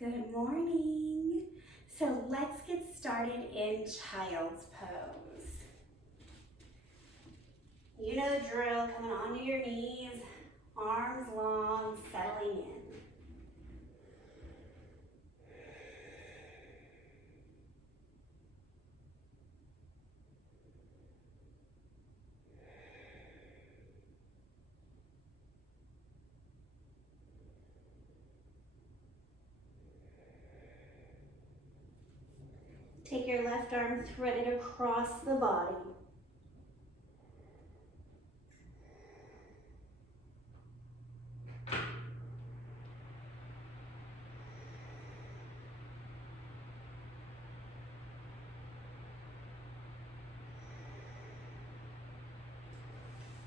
Good morning. So let's get started in child's pose. You know the drill, coming onto your knees, arms long, settling in. Take your left arm, thread it across the body.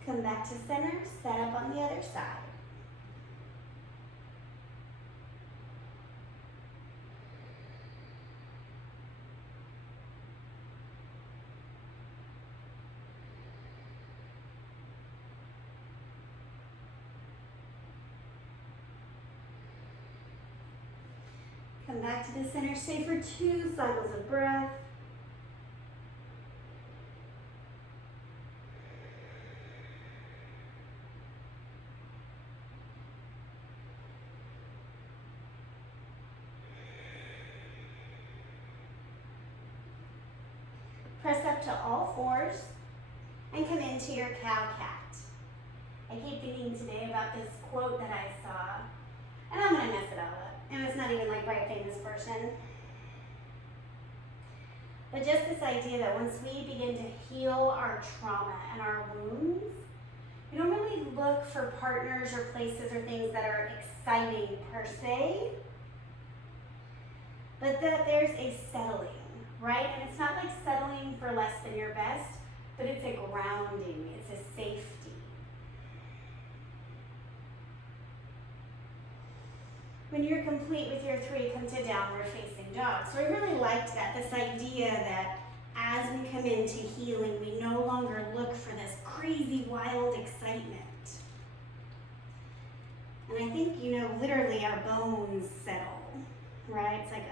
Come back to center, set up on the other side. Come back to the center, stay for 2 cycles of breath. Press up to all fours and come into your cow-cat. I keep thinking today about this quote that I saw, and I'm gonna mess it all up. And it's not even like by a famous person. But just this idea that once we begin to heal our trauma and our wounds, we don't really look for partners or places or things that are exciting per se, but that there's a settling. Right? And it's not like settling for less than your best, but it's a grounding, it's a safety. When you're complete with your 3, come to downward facing dog. So I really liked that, this idea that as we come into healing, we no longer look for this crazy, wild excitement. And I think, literally our bones settle. Right? It's like,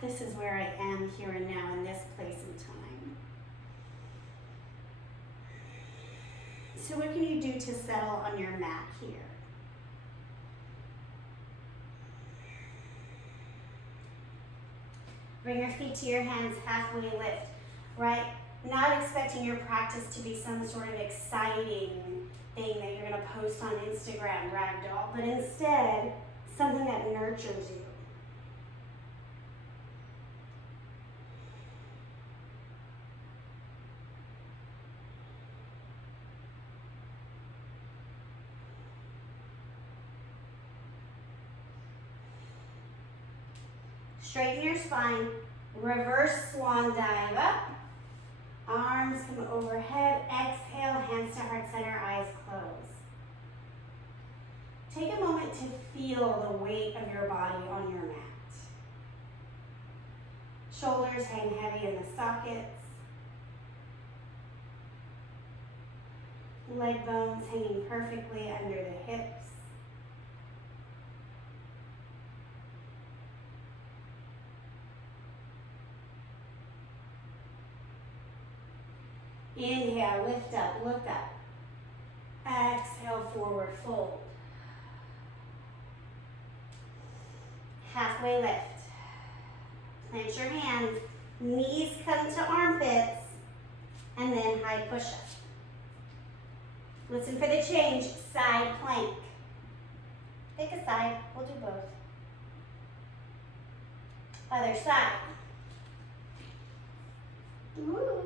this is where I am here and now in this place and time. So what can you do to settle on your mat here? Bring your feet to your hands, halfway lift, right? Not expecting your practice to be some sort of exciting thing that you're gonna post on Instagram, ragdoll, but instead, something that nurtures you. Straighten your spine, reverse swan dive up, arms come overhead, exhale, hands to heart center, eyes close. Take a moment to feel the weight of your body on your mat. Shoulders hang heavy in the sockets, leg bones hanging perfectly under the hips. Inhale, lift up, look up. Exhale, forward fold. Halfway lift. Plant your hands, knees come to armpits, and then high push-up. Listen for the change, side plank. Pick a side, we'll do both. Other side. Ooh.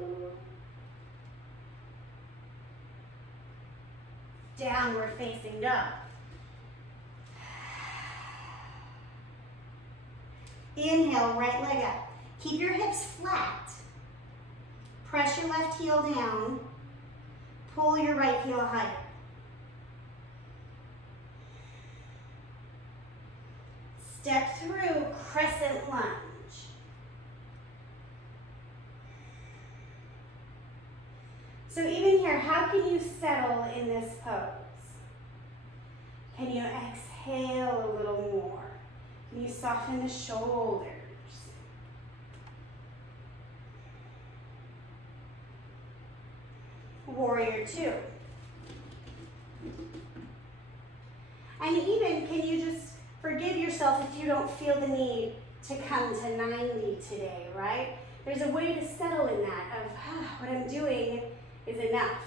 Downward facing dog. Inhale, right leg up. Keep your hips flat. Press your left heel down. Pull your right heel higher. Step through Crescent Lunge. So even here, how can you settle in this pose? Can you exhale a little more? You soften the shoulders. Warrior two. And even, can you just forgive yourself if you don't feel the need to come to 90 today, right? There's a way to settle in that of, what I'm doing is enough.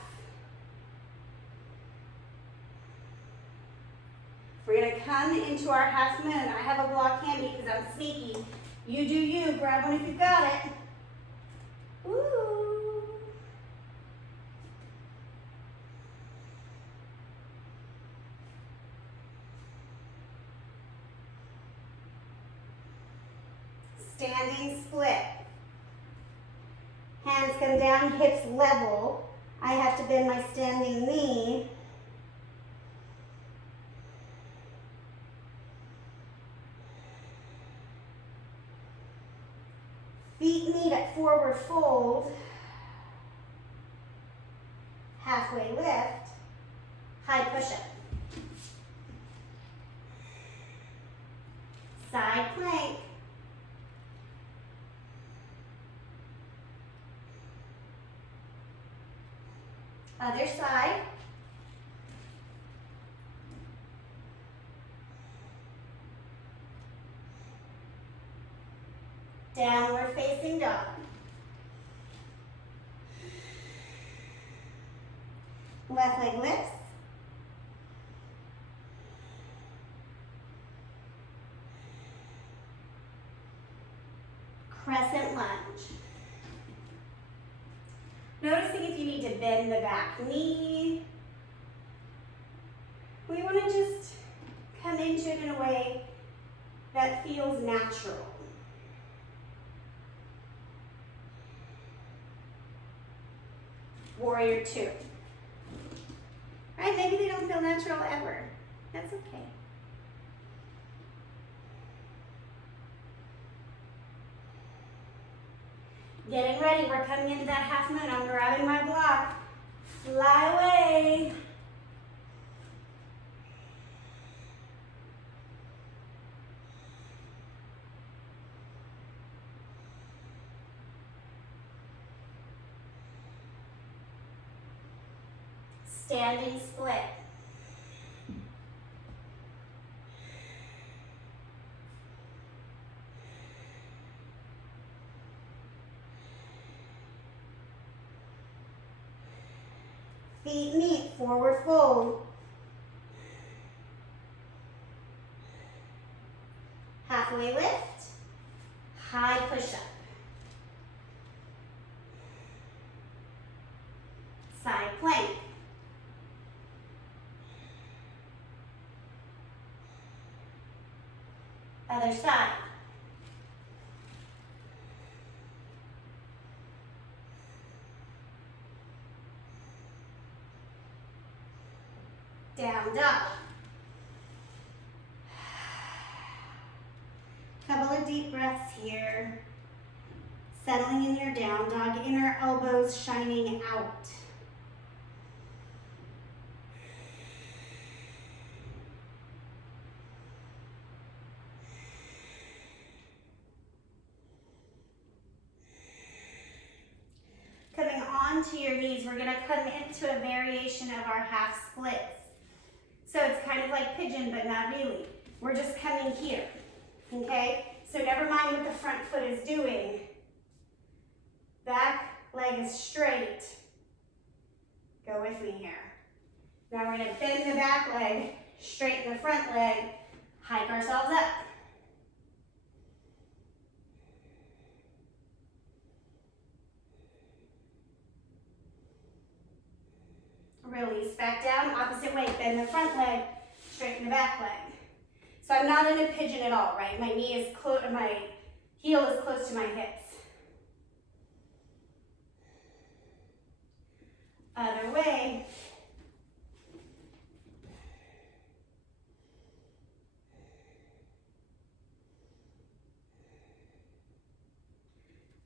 We're gonna come into our half moon. I have a block handy because I'm sneaky. You do you, grab one if you've got it. Ooh. Standing split. Hands come down, hips level. I have to bend my standing knee. Feet meet at forward fold. Halfway lift. High push-up. Side plank. Other side. Downward facing dog. Left leg lifts. Crescent lunge. Noticing if you need to bend the back knee. We want to just come into it in a way that feels natural. Warrior two. Right? Maybe they don't feel natural ever. That's okay. Getting ready. We're coming into that half moon. I'm grabbing my block. Fly away. Standing split. Feet meet, forward fold. Halfway lift, high push-up. Side plank. Other side. Down dog. Couple of deep breaths here. Settling in your down dog, inner elbows shining out. Coming onto your knees, we're going to come into a variation of our half splits. So it's kind of like pigeon, but not really. We're just coming here, okay? So never mind what the front foot is doing. Back leg is straight. Go with me here. Now we're going to bend the back leg, straighten the front leg, hike ourselves up. Release back down, opposite way, bend the front leg, straighten the back leg. So I'm not in a pigeon at all, right? My knee is close, my heel is close to my hips. Other way.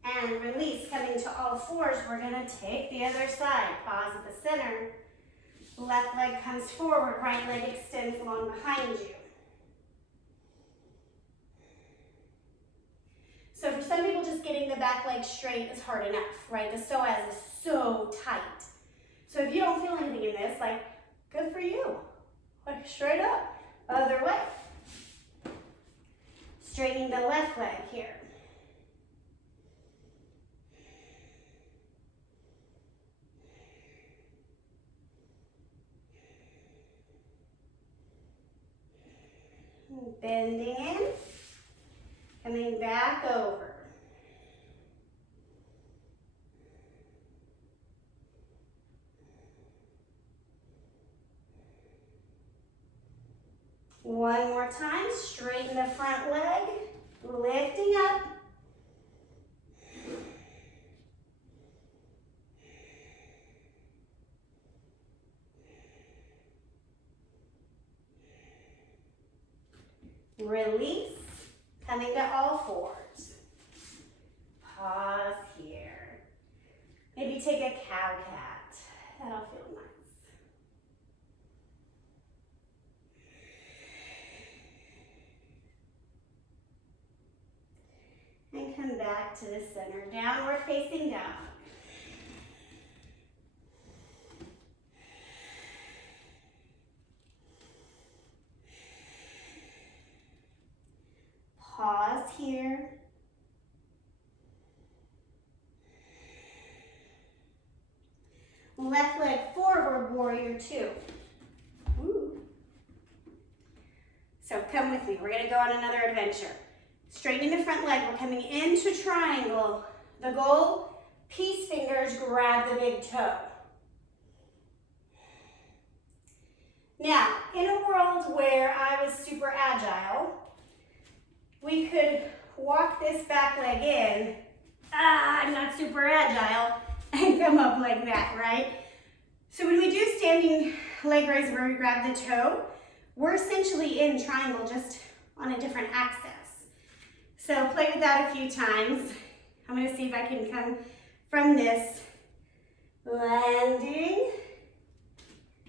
And release, coming to all fours, we're gonna take the other side. Pause at the center. Left leg comes forward, right leg extends along behind you. getting the back leg straight is hard enough, right? The psoas is so tight. So if you don't feel anything in this, like, good for you. Like straight up, other way. Straightening the left leg here. Bending in, coming back over. One more time, straighten the front leg, lifting up. Release, coming to all fours. Pause here. Maybe take a cow cat. That'll feel nice. And come back to the center, downward facing dog. Pause here. Left leg forward, warrior two. Ooh. So come with me, we're gonna go on another adventure. Straightening the front leg, we're coming into triangle. The goal, peace fingers grab the big toe. Now, in a world where I was super agile, we could walk this back leg in. I'm not super agile, and come up like that, right? So when we do standing leg raise where we grab the toe, we're essentially in triangle, just on a different axis. So play with that a few times. I'm gonna see if I can come from this, landing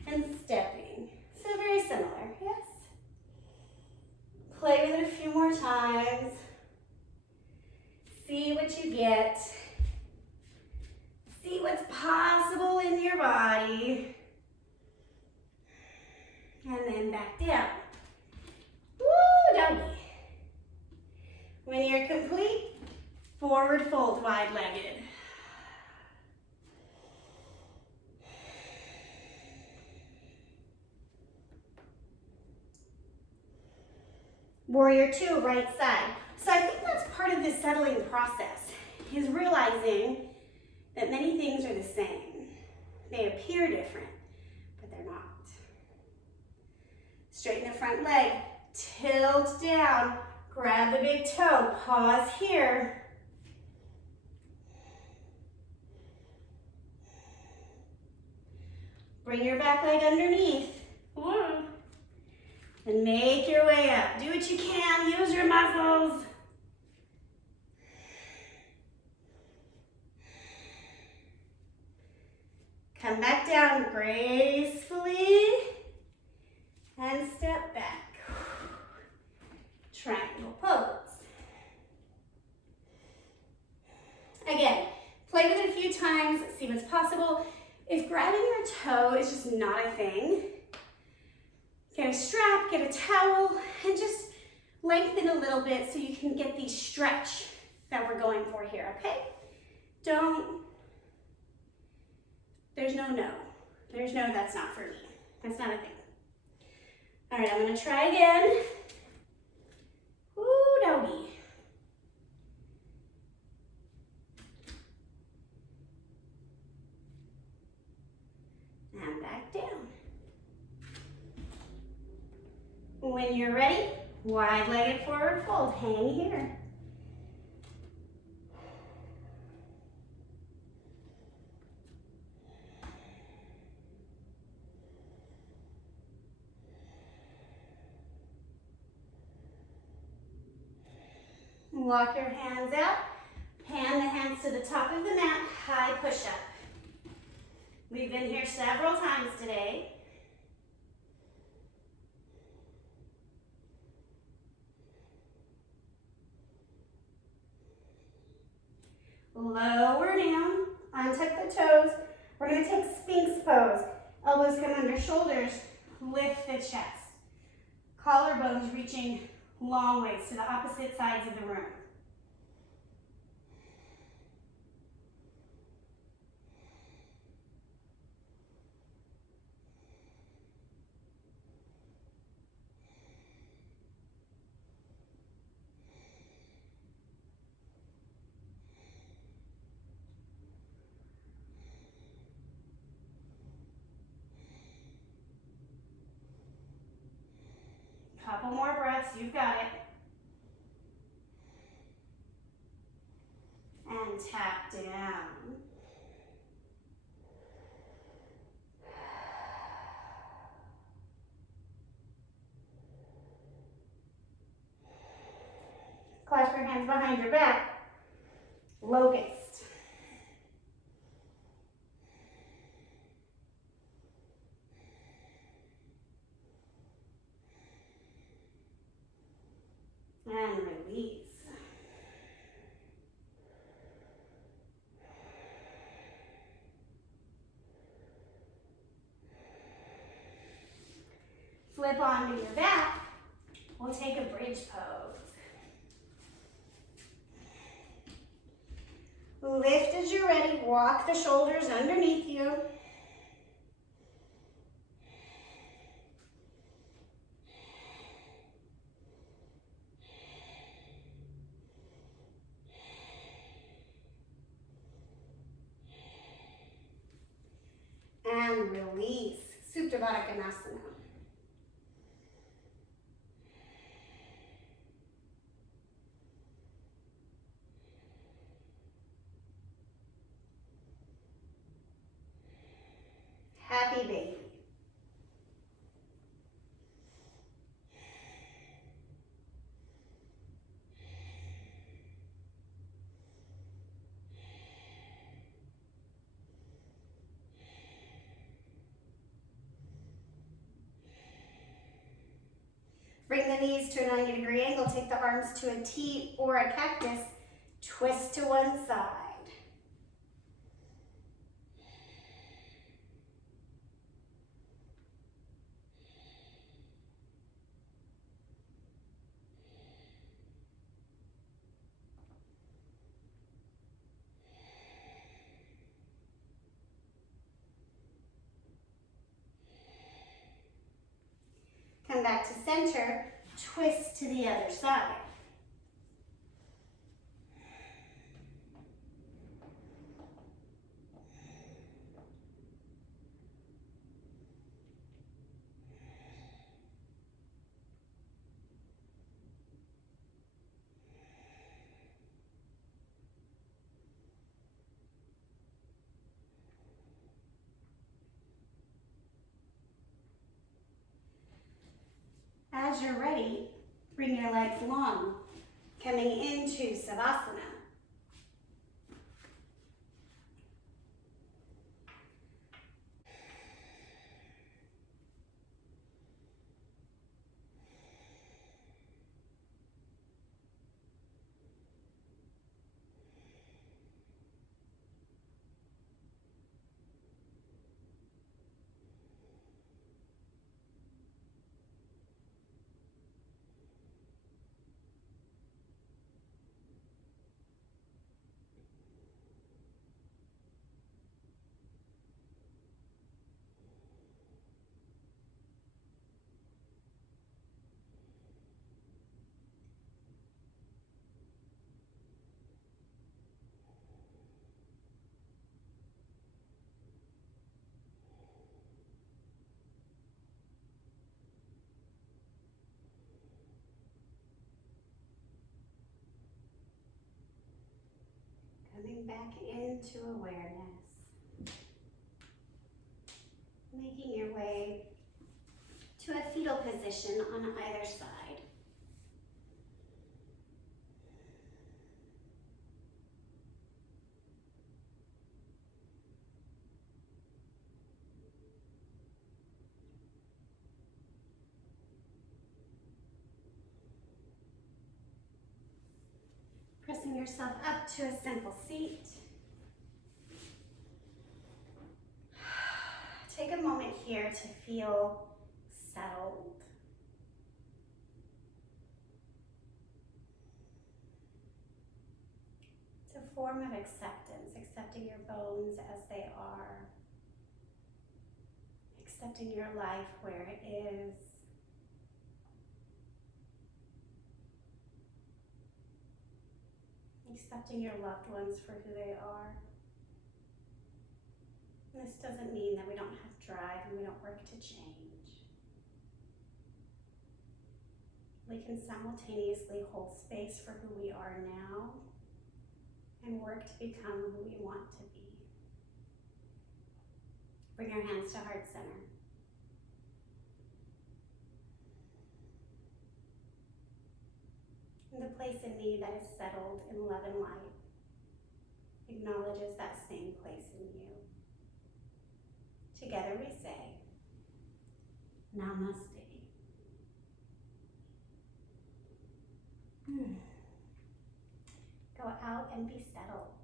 and stepping. So very similar, yes? Play with it a few more times. See what you get. See what's possible in your body. And then back down. Woo, doggy. When you're complete, forward fold, wide-legged. Warrior two, right side. So I think that's part of the settling process, is realizing that many things are the same. They appear different, but they're not. Straighten the front leg, tilt down, grab the big toe, pause here. Bring your back leg underneath. And make your way up. Do what you can, use your muscles. Come back down gracefully and step back. Triangle pose. Again, play with it a few times, see what's possible. If grabbing your toe is just not a thing, get a strap, get a towel, and just lengthen a little bit so you can get the stretch that we're going for here, okay? There's no, that's not for me. That's not a thing. All right, I'm gonna try again. Woo, doggy. And back down. When you're ready, wide-legged forward fold, hang here. Walk your hands out, pan the hands to the top of the mat, high push-up. We've been here several times today. Lower down, untuck the toes. We're going to take Sphinx Pose. Elbows come under shoulders, lift the chest. Collarbones reaching long ways to the opposite sides of the room. Couple more breaths, you've got it. And tap down. Clasp your hands behind your back. Locust. And release. Flip onto your back. We'll take a bridge pose. Lift as you're ready. Walk the shoulders underneath you. And release. Supta Baddha Konasana. Happy baby. Bring the knees to a 90-degree angle. Take the arms to a T or a cactus. Twist to one side. Come back to center, twist to the other side. As you're ready, bring your legs long, coming into Savasana. Coming back into awareness. Making your way to a fetal position on either side. Press pressing yourself up to a simple seat. Take a moment here to feel settled. It's a form of acceptance, accepting your bones as they are, accepting your life where it is. Accepting your loved ones for who they are. This doesn't mean that we don't have drive and we don't work to change. We can simultaneously hold space for who we are now and work to become who we want to be. Bring your hands to heart center. And the place in me that is settled in love and light acknowledges that same place in you. Together we say, Namaste. Go out and be settled.